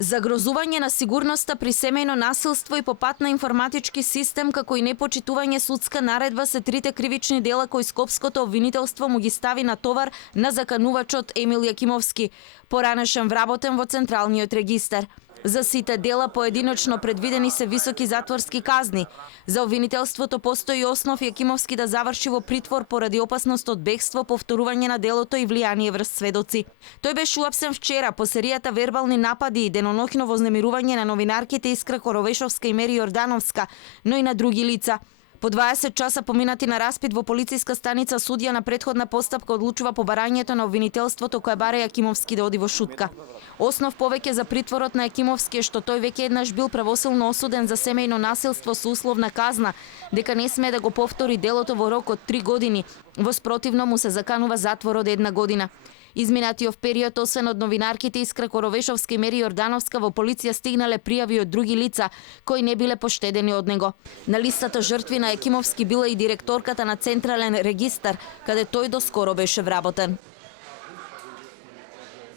Загрозување на сигурноста при семејно насилство и по пат на информатички систем, како и непочитување судска наредба се трите кривични дела кои скопското обвинителство му ги стави на товар на заканувачот Емил Јакимовски, поранешен вработен во Централниот регистар. За сите дела поединечно предвидени се високи затворски казни. За обвинителството постои основ Јакимовски да заврши во притвор поради опасност од бегство, повторување на делото и влијание врз сведоци. Тој беше уапсен вчера по серијата вербални напади и деноноќно вознемирување на новинарките Искра Коровешовска и Мери Јордановска, но и на други лица. По 20 часа поминати на распит во полициска станица, судија на претходна постапка одлучува по барањето на обвинителството кое бара Јакимовски да оди во шутка. Основ повеќе за притворот на Јакимовски е што тој веќе еднаш бил правосилно осуден за семејно насилство со условна казна, дека не смее да го повтори делото во рок од 3 години. Во спротивно му се заканува затвор од 1 година. Изминатиот период, освен од новинарките Искра Коровешовска и Мери Јордановска, во полиција стигнале пријави од други лица кои не биле поштедени од него. На листата жртви на Јакимовски била и директорката на Централен регистар, каде тој доскоро беше вработен.